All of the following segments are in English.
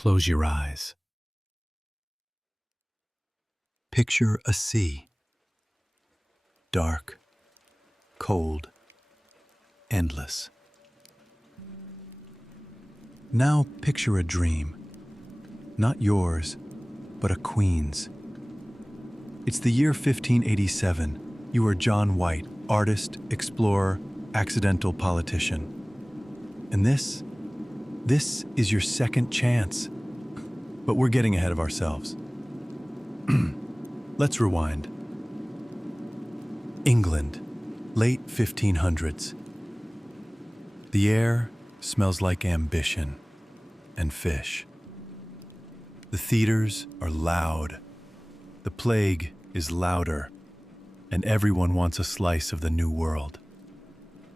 Close your eyes. Picture a sea. Dark, cold, endless. Now picture a dream. Not yours, but a queen's. It's the year 1587. You are John White, artist, explorer, accidental politician. And this is your second chance. But we're getting ahead of ourselves. Let's rewind. England, late 1500s. The air smells like ambition and fish. The theaters are loud. The plague is louder, and everyone wants a slice of the new world.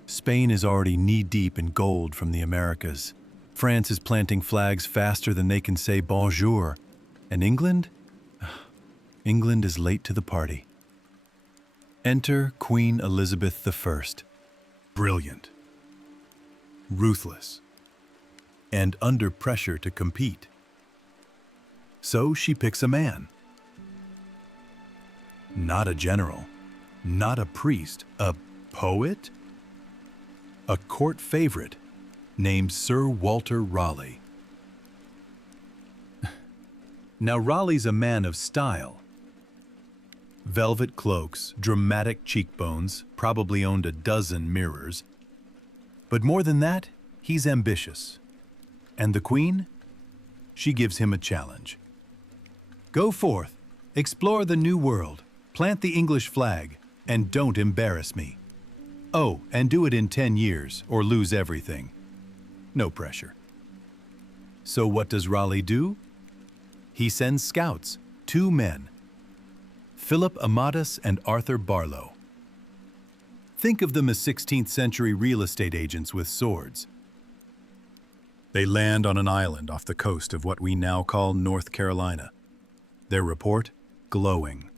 Spain is already knee-deep in gold from the Americas. France is planting flags faster than they can say bonjour. And England? England is late to the party. Enter Queen Elizabeth I. Brilliant, ruthless, and under pressure to compete. So she picks a man. Not a general, not a priest, a poet? A court favorite named Sir Walter Raleigh. Now Raleigh's a man of style. Velvet cloaks, dramatic cheekbones, probably owned a dozen mirrors. But more than that, he's ambitious. And the Queen? She gives him a challenge. Go forth, explore the new world, plant the English flag, and don't embarrass me. Oh, and do it in 10 years or lose everything. No pressure. So what does Raleigh do? He sends scouts, 2 men, Philip Amatus and Arthur Barlow. Think of them as 16th century real estate agents with swords. They land on an island off the coast of what we now call North Carolina. Their report? Glowing.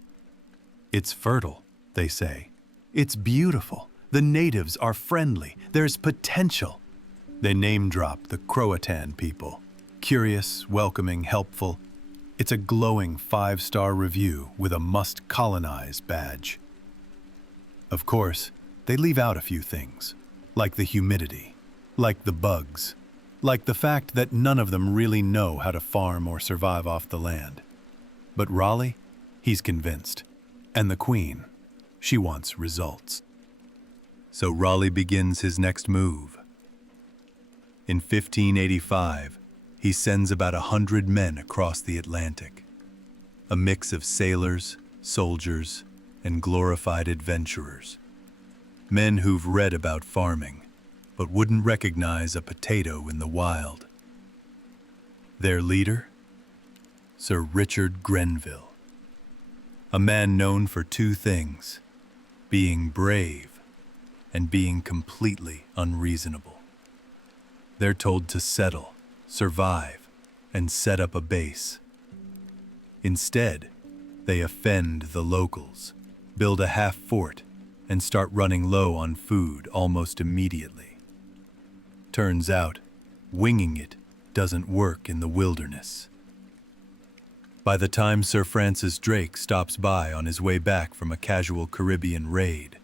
It's fertile, they say. It's beautiful. The natives are friendly. There's potential. They name-drop the Croatan people. Curious, welcoming, helpful. It's a glowing 5-star review with a must-colonize badge. Of course, they leave out a few things, like the humidity, like the bugs, like the fact that none of them really know how to farm or survive off the land. But Raleigh, he's convinced. And the Queen, she wants results. So Raleigh begins his next move. In 1585, he sends about 100 men across the Atlantic, a mix of sailors, soldiers, and glorified adventurers. Men who've read about farming, but wouldn't recognize a potato in the wild. Their leader? Sir Richard Grenville, a man known for 2 things, being brave and being completely unreasonable. They're told to settle, survive, and set up a base. Instead, they offend the locals, build a half fort, and start running low on food almost immediately. Turns out, winging it doesn't work in the wilderness. By the time Sir Francis Drake stops by on his way back from a casual Caribbean raid,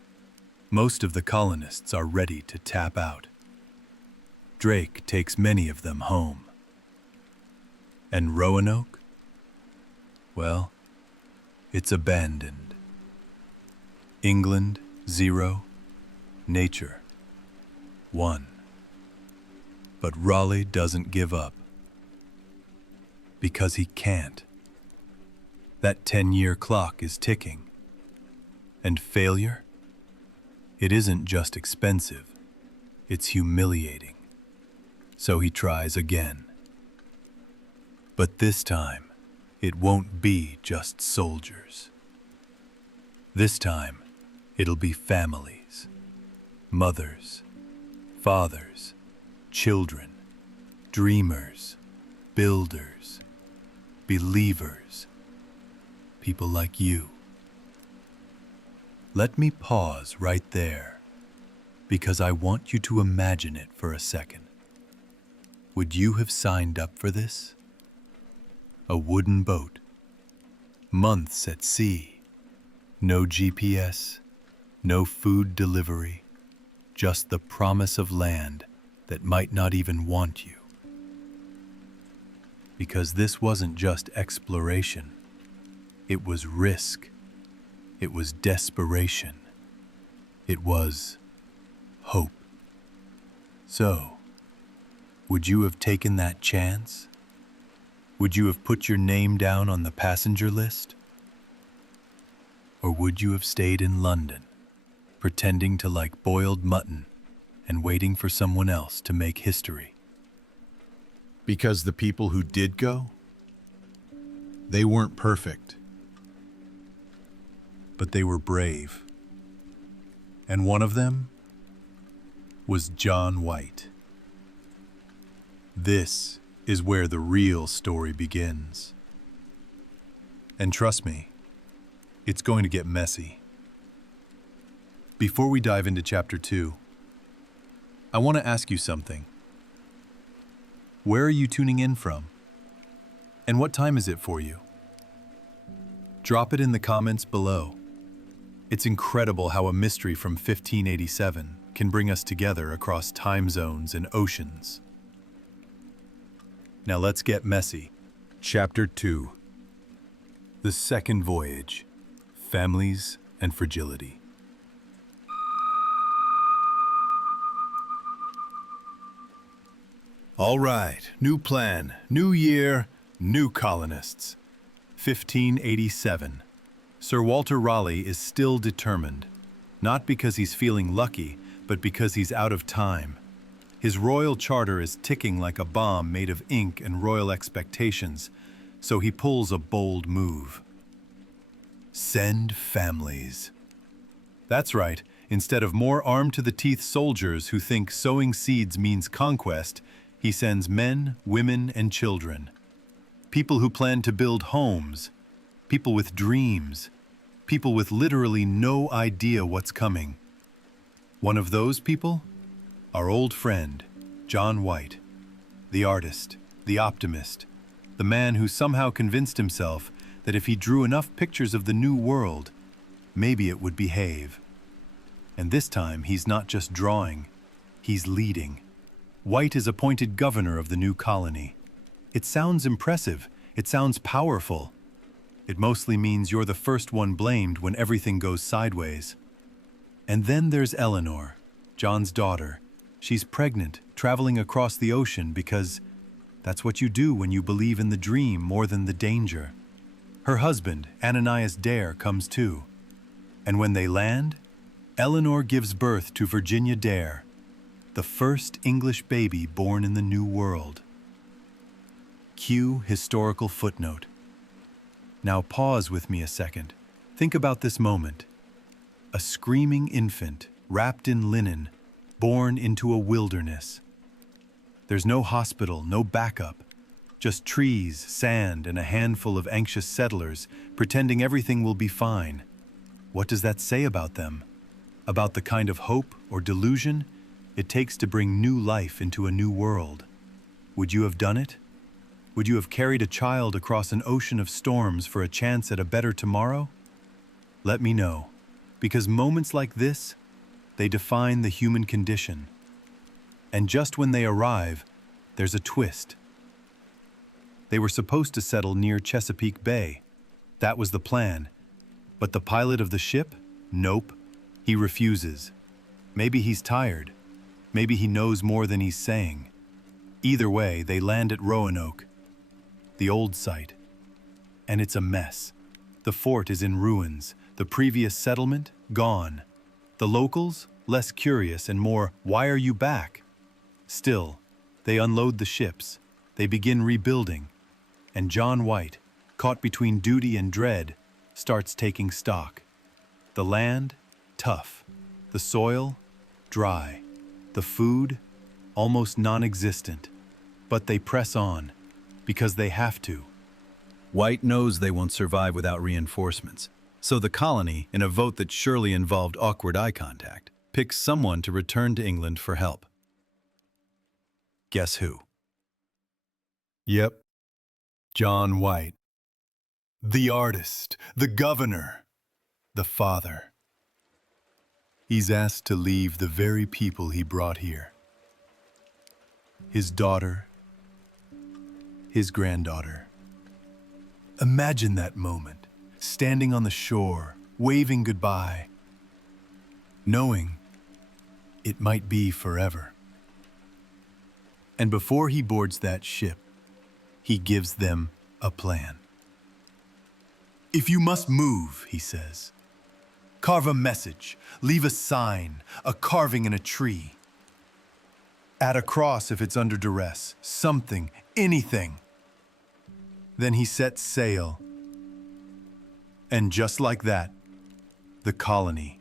most of the colonists are ready to tap out. Drake takes many of them home. And Roanoke? Well, it's abandoned. England, 0. Nature, 1. But Raleigh doesn't give up. Because he can't. That 10-year clock is ticking. And failure? It isn't just expensive, it's humiliating. So he tries again. But this time, it won't be just soldiers. This time, it'll be families, mothers, fathers, children, dreamers, builders, believers, people like you. Let me pause right there, because I want you to imagine it for a second. Would you have signed up for this? A wooden boat. Months at sea. No GPS. No food delivery. Just the promise of land that might not even want you. Because this wasn't just exploration. It was risk. It was desperation. It was hope. So, would you have taken that chance? Would you have put your name down on the passenger list? Or would you have stayed in London, pretending to like boiled mutton and waiting for someone else to make history? Because the people who did go, they weren't perfect, but they were brave. And one of them was John White. This is where the real story begins. And trust me, it's going to get messy. Before we dive into Chapter 2, I want to ask you something. Where are you tuning in from? And what time is it for you? Drop it in the comments below. It's incredible how a mystery from 1587 can bring us together across time zones and oceans. Now let's get messy. Chapter 2. The Second Voyage. Families and Fragility. All right, new plan, new year, new colonists. 1587. Sir Walter Raleigh is still determined, not because he's feeling lucky, but because he's out of time. His royal charter is ticking like a bomb made of ink and royal expectations, so he pulls a bold move. Send families. That's right, instead of more armed-to-the-teeth soldiers who think sowing seeds means conquest, he sends men, women, and children. People who plan to build homes, people with dreams, people with literally no idea what's coming. One of those people? Our old friend, John White, the artist, the optimist, the man who somehow convinced himself that if he drew enough pictures of the new world, maybe it would behave. And this time he's not just drawing, he's leading. White is appointed governor of the new colony. It sounds impressive, it sounds powerful. It mostly means you're the first one blamed when everything goes sideways. And then there's Eleanor, John's daughter. She's pregnant, traveling across the ocean because that's what you do when you believe in the dream more than the danger. Her husband, Ananias Dare, comes too. And when they land, Eleanor gives birth to Virginia Dare, the first English baby born in the New World. Cue historical footnote. Now pause with me a second. Think about this moment. A screaming infant, wrapped in linen, born into a wilderness. There's no hospital, no backup, just trees, sand, and a handful of anxious settlers pretending everything will be fine. What does that say about them? About the kind of hope or delusion it takes to bring new life into a new world? Would you have done it? Would you have carried a child across an ocean of storms for a chance at a better tomorrow? Let me know, because moments like this, they define the human condition. And just when they arrive, there's a twist. They were supposed to settle near Chesapeake Bay. That was the plan. But the pilot of the ship? Nope. He refuses. Maybe he's tired. Maybe he knows more than he's saying. Either way, they land at Roanoke, the old site. And it's a mess. The fort is in ruins. The previous settlement, gone. The locals, less curious and more, "Why are you back?" Still, they unload the ships. They begin rebuilding. And John White, caught between duty and dread, starts taking stock. The land, tough. The soil, dry. The food, almost non-existent. But they press on, because they have to. White knows they won't survive without reinforcements, so the colony, in a vote that surely involved awkward eye contact, picks someone to return to England for help. Guess who? Yep, John White, the artist, the governor, the father. He's asked to leave the very people he brought here. His daughter, his granddaughter. Imagine that moment, standing on the shore, waving goodbye, knowing it might be forever. And before he boards that ship, he gives them a plan. If you must move, he says, carve a message, leave a sign, a carving in a tree. Add a cross if it's under duress, something, anything. Then he sets sail. And just like that, the colony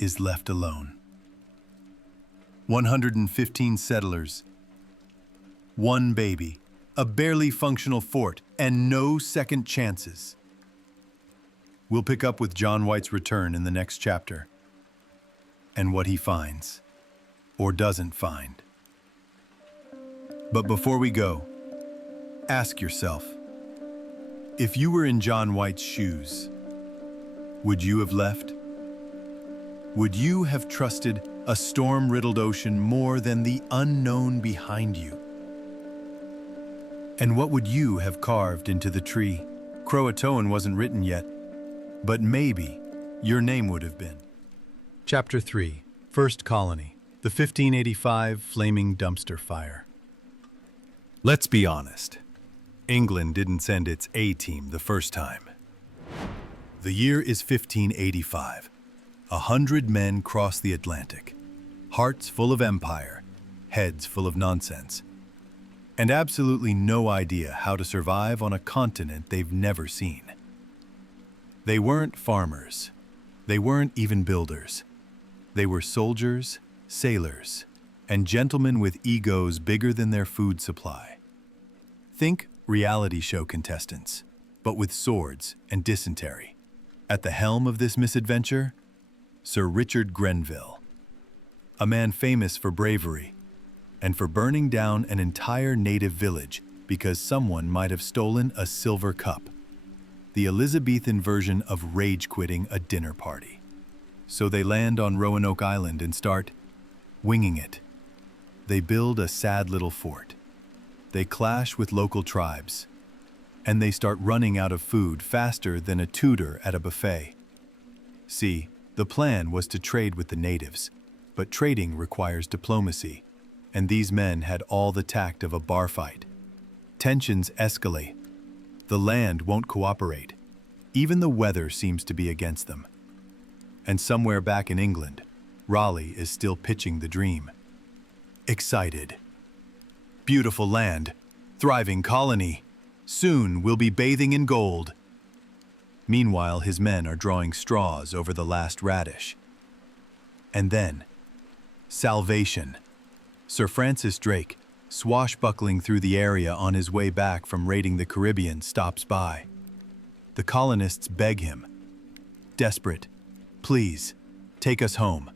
is left alone. 115 settlers, one baby, a barely functional fort, and no second chances. We'll pick up with John White's return in the next chapter, and what he finds, or doesn't find. But before we go, ask yourself, if you were in John White's shoes, would you have left? Would you have trusted a storm-riddled ocean more than the unknown behind you? And what would you have carved into the tree? Croatoan wasn't written yet, but maybe your name would have been. Chapter 3, First Colony, the 1585 Flaming Dumpster Fire. Let's be honest. England didn't send its A-team the first time. The year is 1585. 100 men cross the Atlantic, hearts full of empire, heads full of nonsense, and absolutely no idea how to survive on a continent they've never seen. They weren't farmers. They weren't even builders. They were soldiers, sailors, and gentlemen with egos bigger than their food supply. Think reality show contestants, but with swords and dysentery. At the helm of this misadventure, Sir Richard Grenville, a man famous for bravery and for burning down an entire native village because someone might have stolen a silver cup, the Elizabethan version of rage quitting a dinner party. So they land on Roanoke Island and start winging it. They build a sad little fort. They clash with local tribes, and they start running out of food faster than a tutor at a buffet. See, the plan was to trade with the natives, but trading requires diplomacy, and these men had all the tact of a bar fight. Tensions escalate. The land won't cooperate. Even the weather seems to be against them. And somewhere back in England, Raleigh is still pitching the dream. Excited. Beautiful land, thriving colony. Soon we'll be bathing in gold. Meanwhile, his men are drawing straws over the last radish. And then, salvation. Sir Francis Drake, swashbuckling through the area on his way back from raiding the Caribbean, stops by. The colonists beg him, desperate, please, take us home.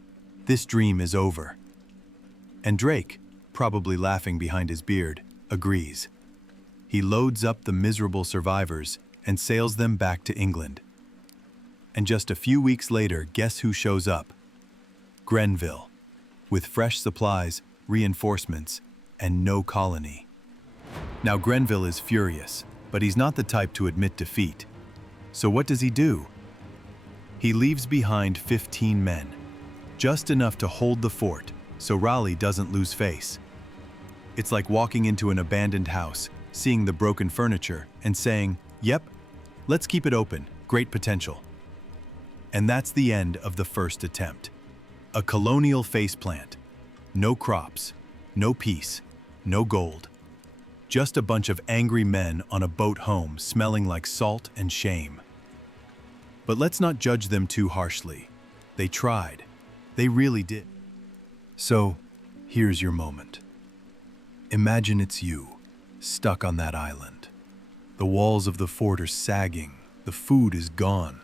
This dream is over. And Drake, probably laughing behind his beard, agrees. He loads up the miserable survivors and sails them back to England. And just a few weeks later, guess who shows up? Grenville, with fresh supplies, reinforcements, and no colony. Now Grenville is furious, but he's not the type to admit defeat. So what does he do? He leaves behind 15 men, just enough to hold the fort so Raleigh doesn't lose face. It's like walking into an abandoned house, seeing the broken furniture, and saying, "Yep, let's keep it open, great potential." And that's the end of the first attempt. A colonial faceplant. No crops, no peace, no gold. Just a bunch of angry men on a boat home smelling like salt and shame. But let's not judge them too harshly. They tried. They really did. So, here's your moment. Imagine it's you, stuck on that island. The walls of the fort are sagging, the food is gone,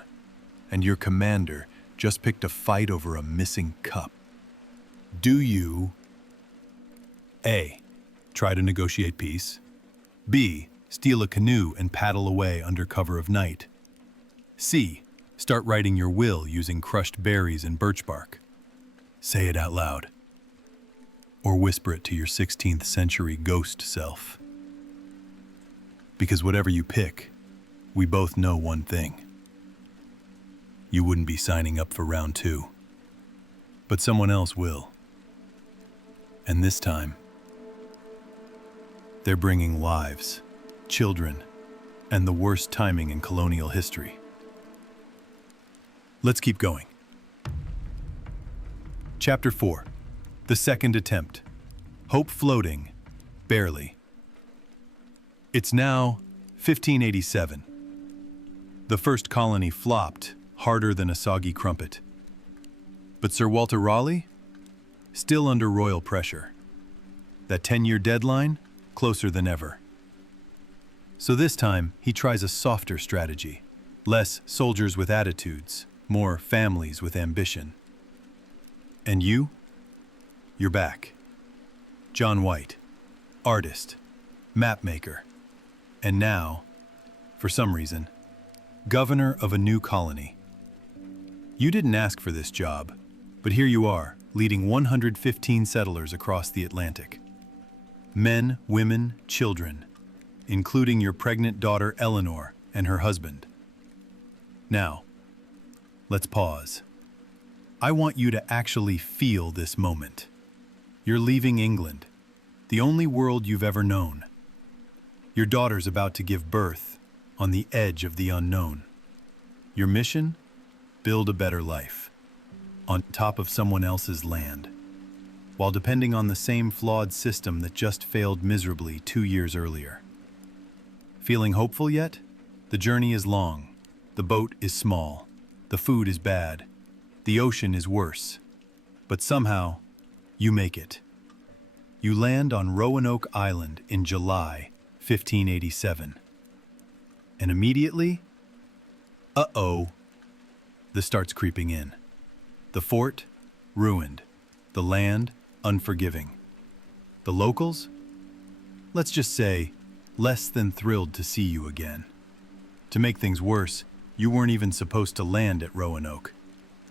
and your commander just picked a fight over a missing cup. Do you A. Try to negotiate peace? B. Steal a canoe and paddle away under cover of night. C. Start writing your will using crushed berries and birch bark. Say it out loud. Or whisper it to your 16th century ghost self. Because whatever you pick, we both know one thing. You wouldn't be signing up for round 2. But someone else will. And this time, they're bringing lives, children, and the worst timing in colonial history. Let's keep going. Chapter 4. The second attempt. Hope floating, barely. It's now 1587. The first colony flopped, harder than a soggy crumpet. But Sir Walter Raleigh? Still under royal pressure. That 10-year deadline? Closer than ever. So this time, he tries a softer strategy. Less soldiers with attitudes, more families with ambition. And you? You're back. John White, artist, mapmaker, and now, for some reason, governor of a new colony. You didn't ask for this job, but here you are, leading 115 settlers across the Atlantic. Men, women, children, including your pregnant daughter Eleanor and her husband. Now, let's pause. I want you to actually feel this moment. You're leaving England, the only world you've ever known. Your daughter's about to give birth on the edge of the unknown. Your mission? Build a better life, on top of someone else's land, while depending on the same flawed system that just failed miserably 2 years earlier. Feeling hopeful yet? The journey is long, the boat is small, the food is bad, the ocean is worse, but somehow, you make it. You land on Roanoke Island in July 1587. And immediately, the start's creeping in. The fort, ruined. The land, unforgiving. The locals? Let's just say, less than thrilled to see you again. To make things worse, you weren't even supposed to land at Roanoke.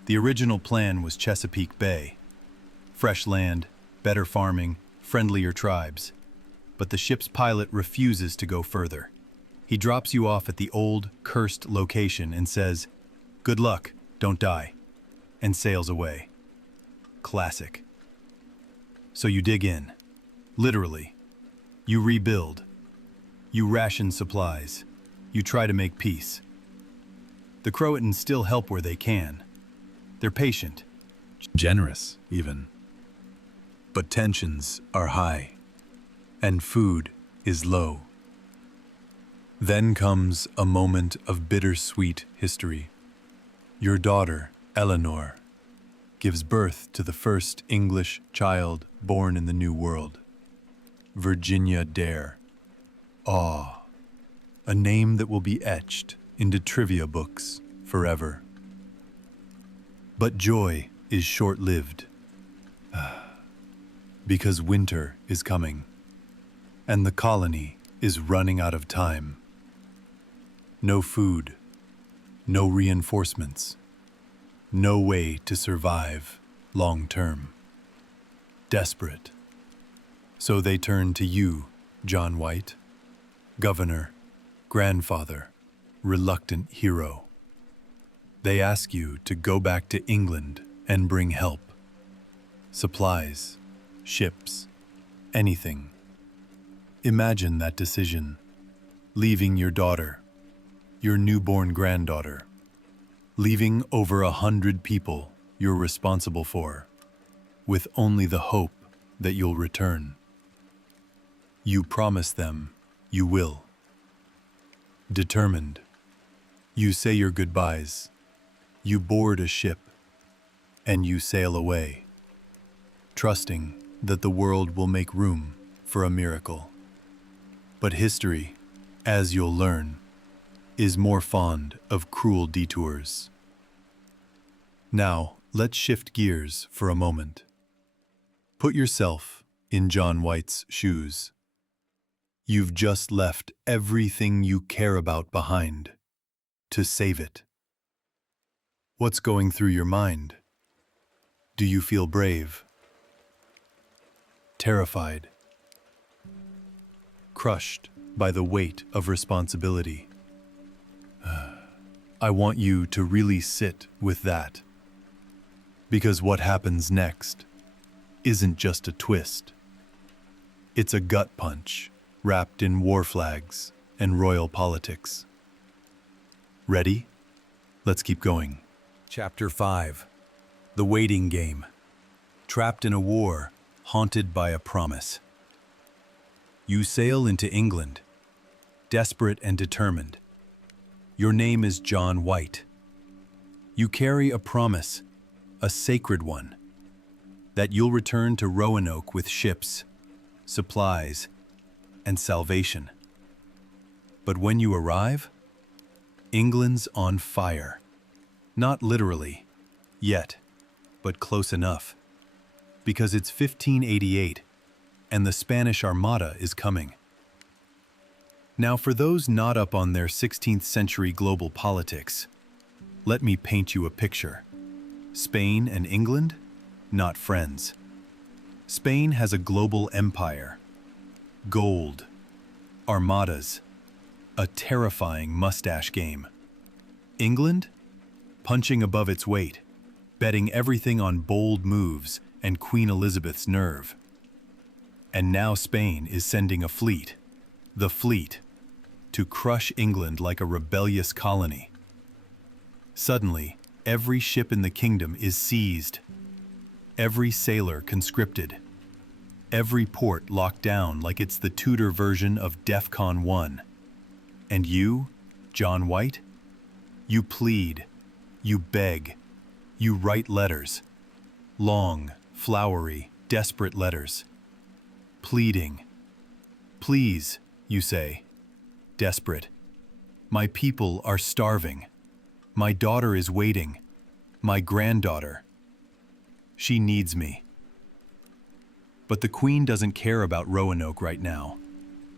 The original plan was Chesapeake Bay. Fresh land, better farming, friendlier tribes. But the ship's pilot refuses to go further. He drops you off at the old, cursed location and says, "Good luck, don't die," and sails away. Classic. So you dig in. Literally. You rebuild. You ration supplies. You try to make peace. The Croatans still help where they can. They're patient. Generous, even. But tensions are high, and food is low. Then comes a moment of bittersweet history. Your daughter, Eleanor, gives birth to the first English child born in the New World, Virginia Dare. Ah, a name that will be etched into trivia books forever. But joy is short-lived, because winter is coming, and the colony is running out of time. No food, no reinforcements, no way to survive long-term. Desperate. So they turn to you, John White, governor, grandfather, reluctant hero. They ask you to go back to England and bring help. Supplies, ships, anything. Imagine that decision, leaving your daughter, your newborn granddaughter, leaving over 100 people you're responsible for, with only the hope that you'll return. You promise them you will. Determined, you say your goodbyes, you board a ship, and you sail away, trusting that the world will make room for a miracle. But history, as you'll learn, is more fond of cruel detours. Now, let's shift gears for a moment. Put yourself in John White's shoes. You've just left everything you care about behind to save it. What's going through your mind? Do you feel brave? Terrified? Crushed by the weight of responsibility? I want you to really sit with that. Because what happens next isn't just a twist. It's a gut punch wrapped in war flags and royal politics. Ready? Let's keep going. Chapter 5. The Waiting Game. Trapped in a war, haunted by a promise. You sail into England, desperate and determined. Your name is John White. You carry a promise, a sacred one, that you'll return to Roanoke with ships, supplies, and salvation. But when you arrive, England's on fire. Not literally, yet, but close enough. Because it's 1588, and the Spanish Armada is coming. Now, for those not up on their 16th century global politics, let me paint you a picture. Spain and England, not friends. Spain has a global empire. Gold, armadas, a terrifying mustache game. England, punching above its weight, betting everything on bold moves and Queen Elizabeth's nerve. And now Spain is sending a fleet, the fleet, to crush England like a rebellious colony. Suddenly, every ship in the kingdom is seized, every sailor conscripted, every port locked down like it's the Tudor version of DEFCON 1. And you, John White, you plead, you beg, you write letters, long, flowery, desperate letters. Pleading. Please, you say, desperate. My people are starving. My daughter is waiting. My granddaughter. She needs me. But the Queen doesn't care about Roanoke right now.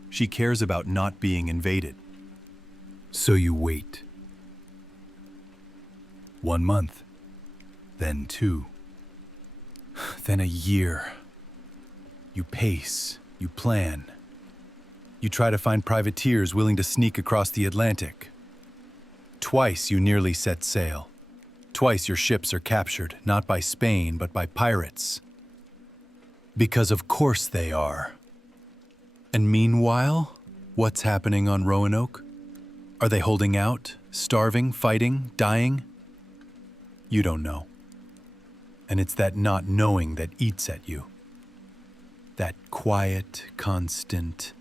She cares about not being invaded. So you wait. 1 month, then 2, then a year. You pace, you plan. You try to find privateers willing to sneak across the Atlantic. Twice you nearly set sail. Twice your ships are captured, not by Spain, but by pirates. Because of course they are. And meanwhile, what's happening on Roanoke? Are they holding out, starving, fighting, dying? You don't know. And it's that not knowing that eats at you. That quiet, constant,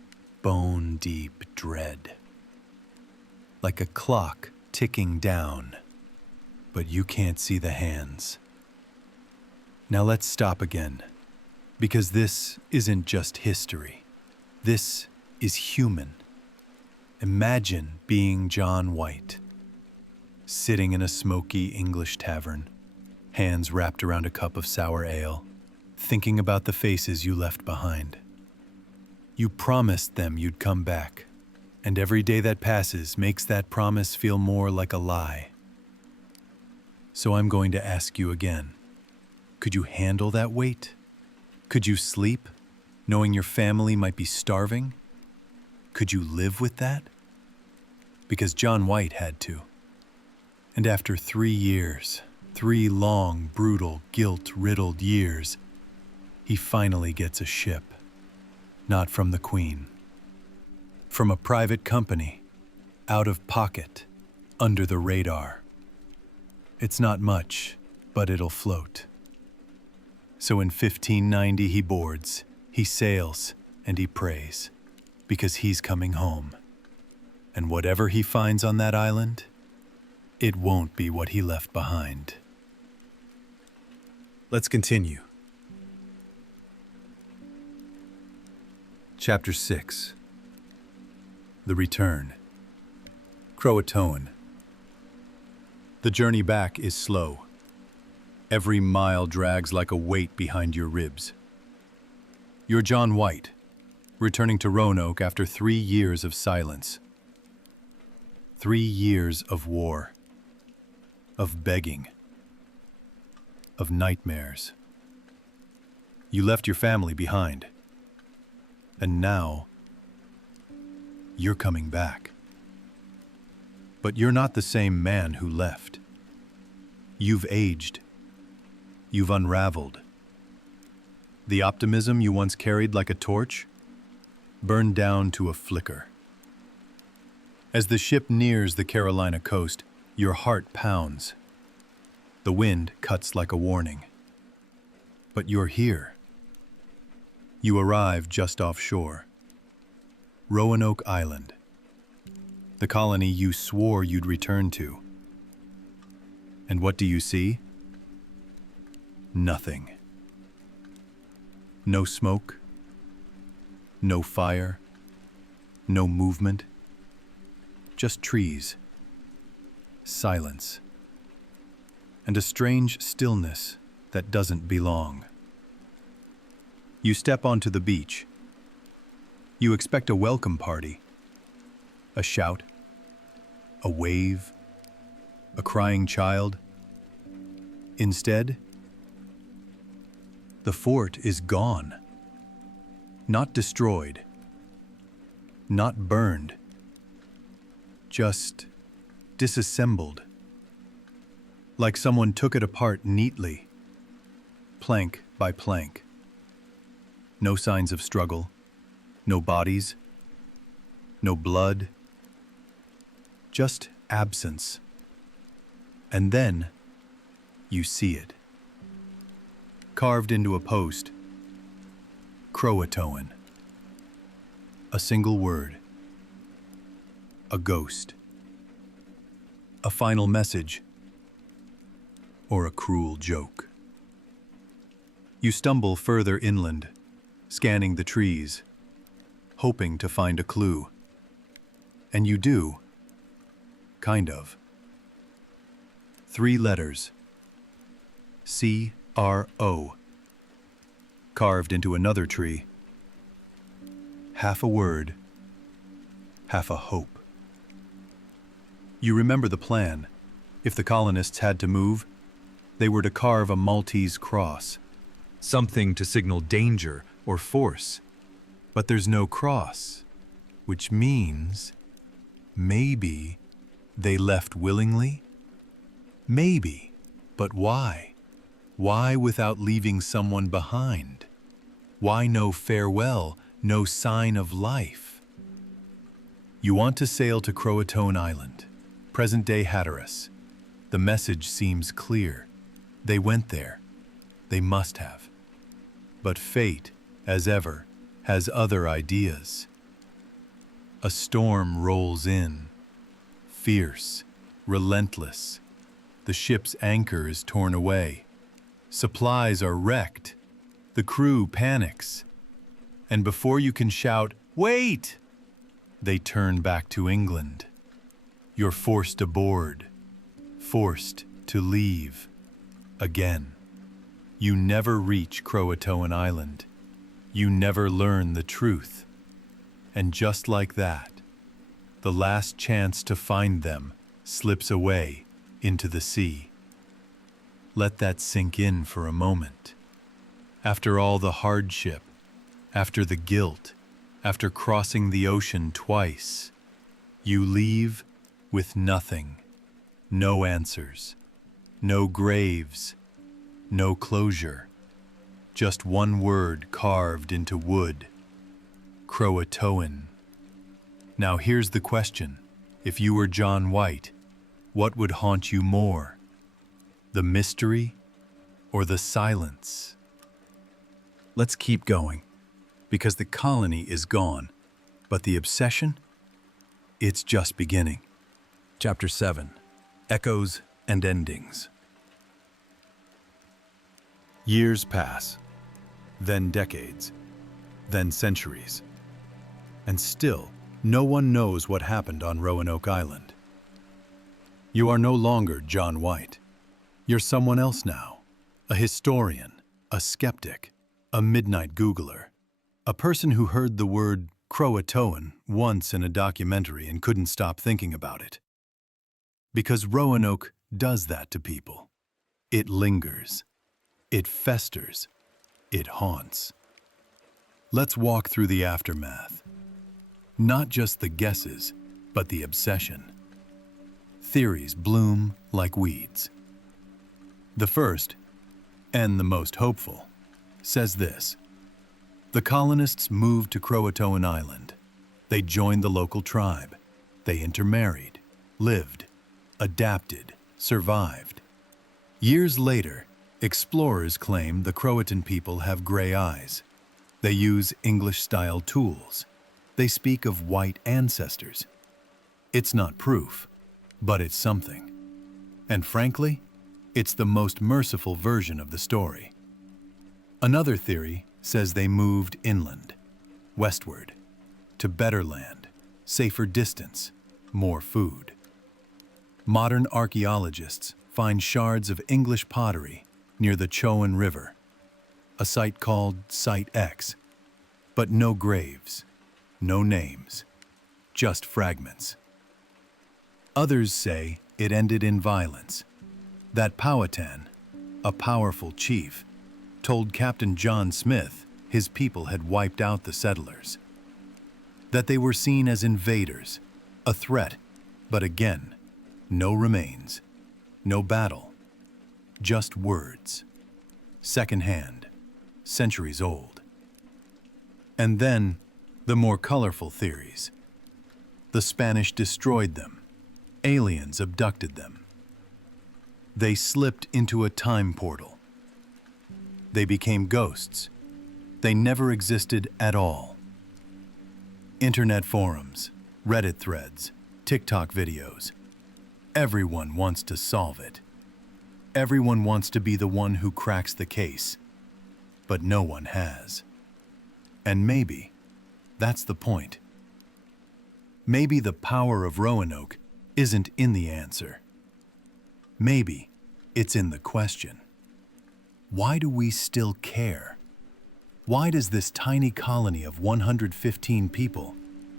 bone-deep dread. Like a clock ticking down, but you can't see the hands. Now let's stop again, because this isn't just history. This is human. Imagine being John White, sitting in a smoky English tavern, hands wrapped around a cup of sour ale, thinking about the faces you left behind. You promised them you'd come back, and every day that passes makes that promise feel more like a lie. So I'm going to ask you again, could you handle that weight? Could you sleep, knowing your family might be starving? Could you live with that? Because John White had to. And after 3 years, 3 long, brutal, guilt-riddled years, he finally gets a ship. Not from the Queen. From a private company, out of pocket, under the radar. It's not much, but it'll float. So in 1590 he boards, he sails, and he prays, because he's coming home. And whatever he finds on that island, it won't be what he left behind. Let's continue. Chapter 6. The Return. Croatoan. The journey back is slow. Every mile drags like a weight behind your ribs. You're John White, returning to Roanoke after 3 years of silence. 3 years of war, of begging, of nightmares. You left your family behind, and now you're coming back. But you're not the same man who left. You've aged. You've unraveled. The optimism you once carried like a torch burned down to a flicker. As the ship nears the Carolina coast, your heart pounds. The wind cuts like a warning. But you're here. You arrive just offshore. Roanoke Island, the colony you swore you'd return to. And what do you see? Nothing. No smoke, no fire, no movement, just trees, silence, and a strange stillness that doesn't belong. You step onto the beach. You expect a welcome party, a shout, a wave, a crying child. Instead, the fort is gone. Not destroyed, not burned, just disassembled. Like someone took it apart neatly, plank by plank. No signs of struggle, no bodies, no blood, just absence. And then you see it. Carved into a post, Croatoan. A single word. A ghost. A final message. Or a cruel joke. You stumble further inland, scanning the trees, hoping to find a clue. And you do. Kind of. 3 letters. C-R-O. Carved into another tree. Half a word, half a hope. You remember the plan. If the colonists had to move, they were to carve a Maltese cross, something to signal danger or force. But there's no cross, which means maybe they left willingly? Maybe, but why? Why without leaving someone behind? Why no farewell, no sign of life? You want to sail to Croatoan Island, present-day Hatteras. The message seems clear. They went there. They must have. But fate, as ever, has other ideas. A storm rolls in, fierce, relentless. The ship's anchor is torn away. Supplies are wrecked. The crew panics. And before you can shout, "Wait!" they turn back to England. You're forced aboard, forced to leave. Again. You never reach Croatoan Island. You never learn the truth. And just like that, the last chance to find them slips away into the sea. Let that sink in for a moment. After all the hardship, after the guilt, after crossing the ocean twice, you leave with nothing. No answers, no graves, no closure. Just one word carved into wood. Croatoan. Now here's the question. If you were John White, what would haunt you more? The mystery or the silence? Let's keep going, because the colony is gone, but the obsession? It's just beginning. Chapter 7. Echoes and Endings. Years pass, then decades, then centuries, and still no one knows what happened on Roanoke Island. You are no longer John White. You're someone else now, a historian, a skeptic, a midnight Googler, A person who heard the word Croatoan once in a documentary and couldn't stop thinking about it. Because Roanoke does that to people. It lingers. It festers. It haunts. Let's walk through the aftermath. Not just the guesses, but the obsession. Theories bloom like weeds. The first, and the most hopeful, says this. The colonists moved to Croatoan Island. They joined the local tribe. They intermarried, lived, adapted, survived. Years later, explorers claim the Croatan people have gray eyes. They use English-style tools. They speak of white ancestors. It's not proof, but it's something. And frankly, it's the most merciful version of the story. Another theory says they moved inland, westward, to better land, safer distance, more food. Modern archaeologists find shards of English pottery near the Chowan River, a site called Site X, but no graves, no names, just fragments. Others say it ended in violence, that Powhatan, a powerful chief, told Captain John Smith his people had wiped out the settlers, that they were seen as invaders, a threat, but again, no remains, no battle, just words, secondhand, centuries old. And then, the more colorful theories. The Spanish destroyed them. Aliens abducted them. They slipped into a time portal. They became ghosts. They never existed at all. Internet forums, Reddit threads, TikTok videos. Everyone wants to solve it. Everyone wants to be the one who cracks the case. But no one has. And maybe that's the point. Maybe the power of Roanoke isn't in the answer. Maybe it's in the question. Why do we still care? Why does this tiny colony of 115 people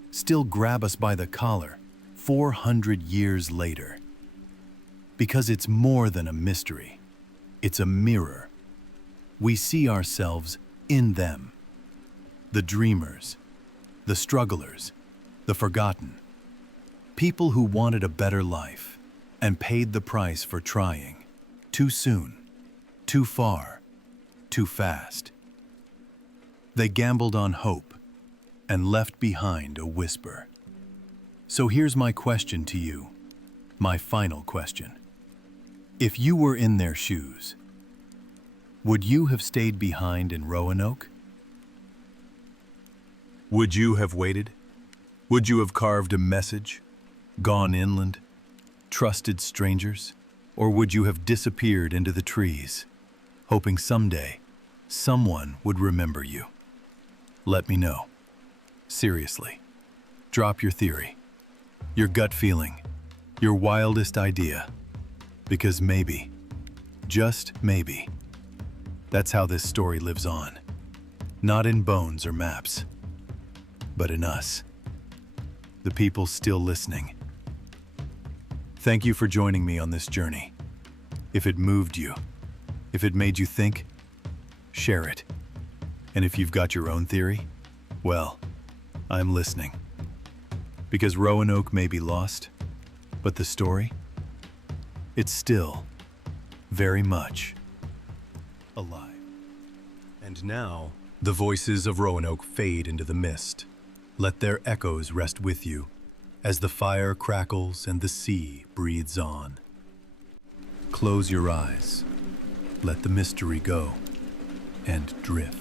still grab us by the collar 400 years later? Because it's more than a mystery. It's a mirror. We see ourselves in them. The dreamers, the strugglers, the forgotten. People who wanted a better life and paid the price for trying. Too soon, too far, too fast. They gambled on hope and left behind a whisper. So here's my question to you, my final question. If you were in their shoes, would you have stayed behind in Roanoke? Would you have waited? Would you have carved a message, gone inland, trusted strangers? Or would you have disappeared into the trees, hoping someday someone would remember you? Let me know. Seriously. Drop your theory, your gut feeling, your wildest idea. Because maybe, just maybe, that's how this story lives on. Not in bones or maps, but in us, the people still listening. Thank you for joining me on this journey. If it moved you, if it made you think, share it. And if you've got your own theory, well, I'm listening. Because Roanoke may be lost, but the story, it's still very much alive. And now, the voices of Roanoke fade into the mist. Let their echoes rest with you as the fire crackles and the sea breathes on. Close your eyes, let the mystery go, and drift.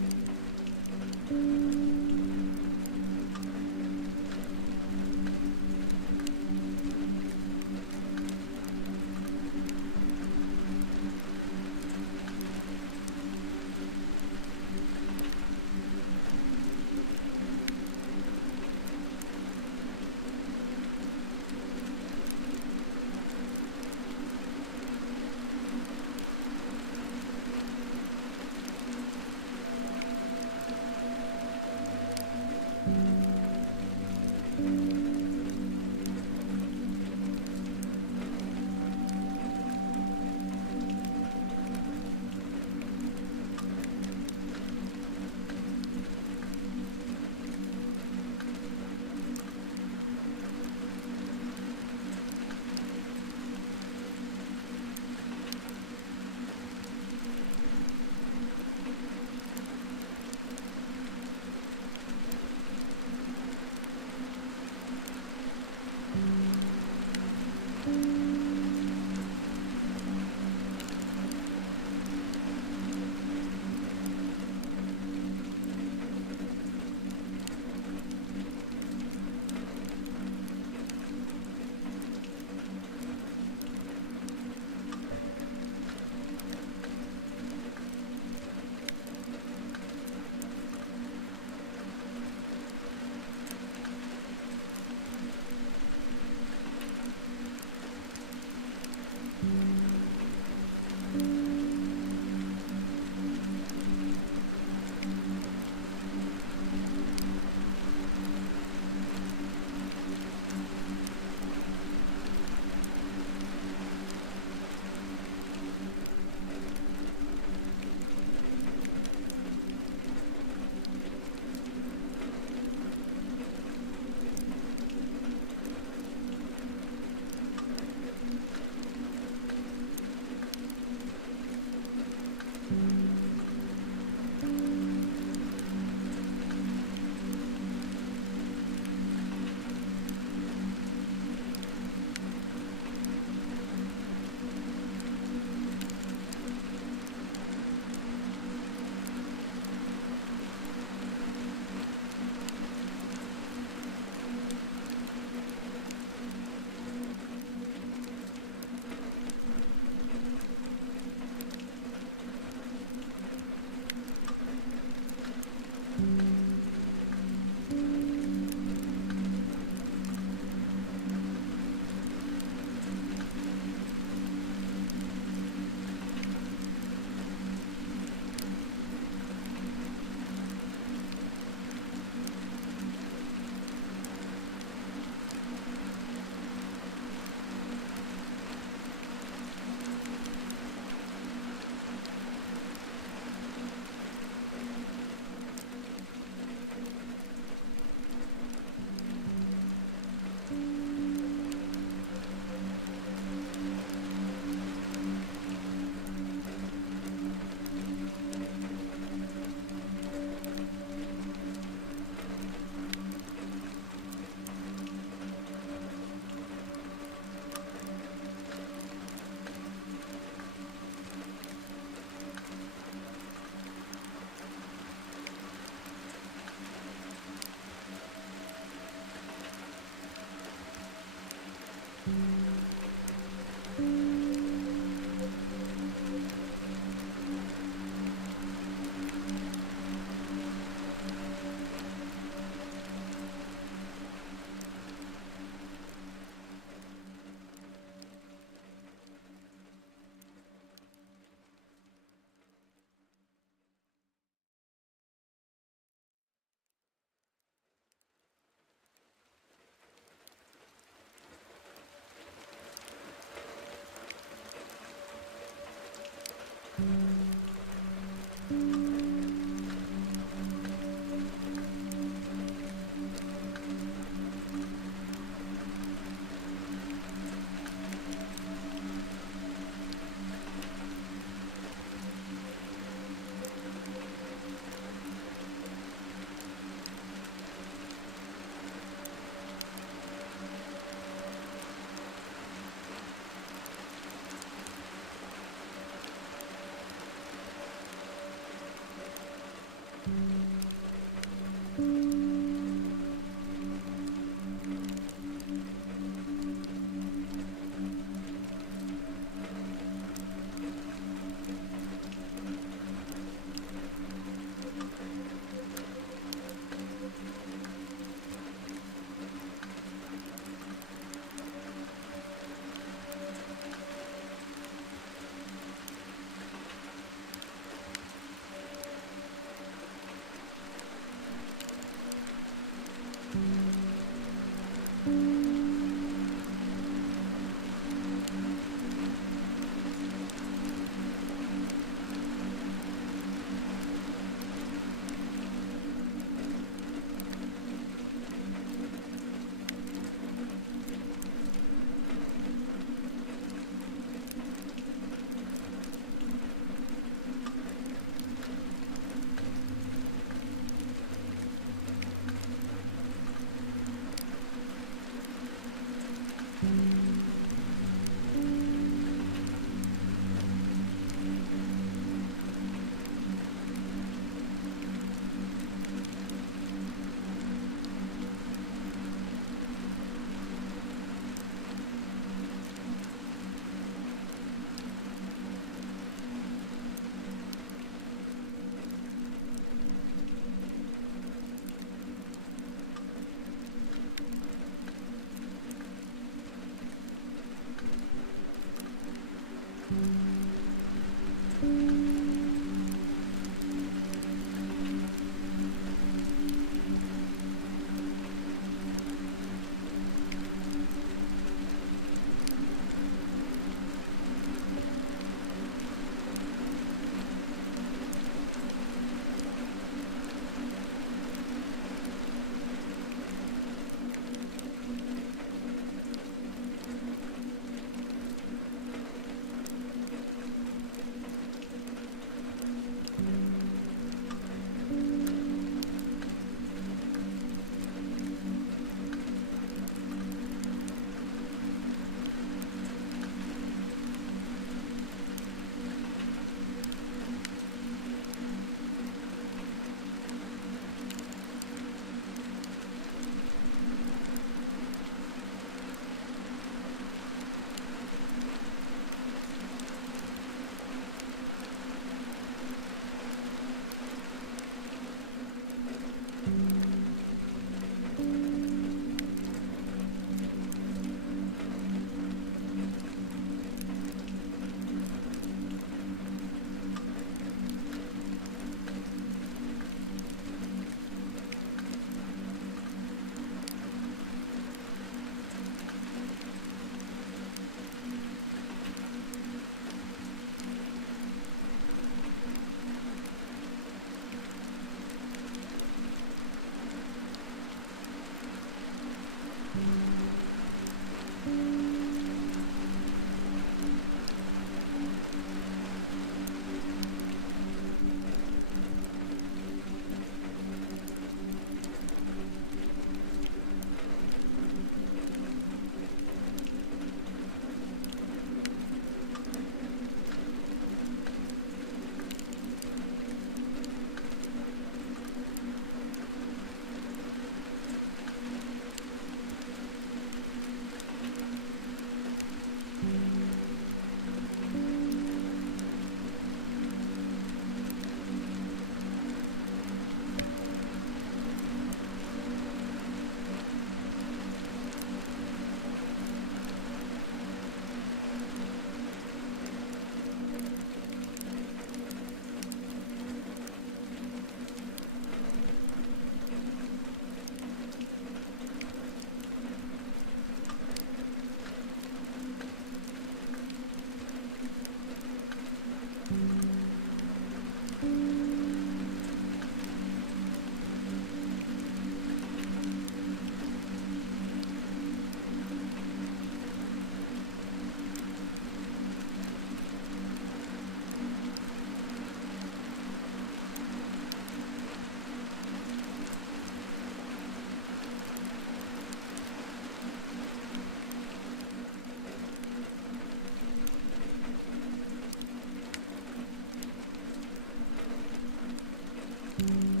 Mm-hmm.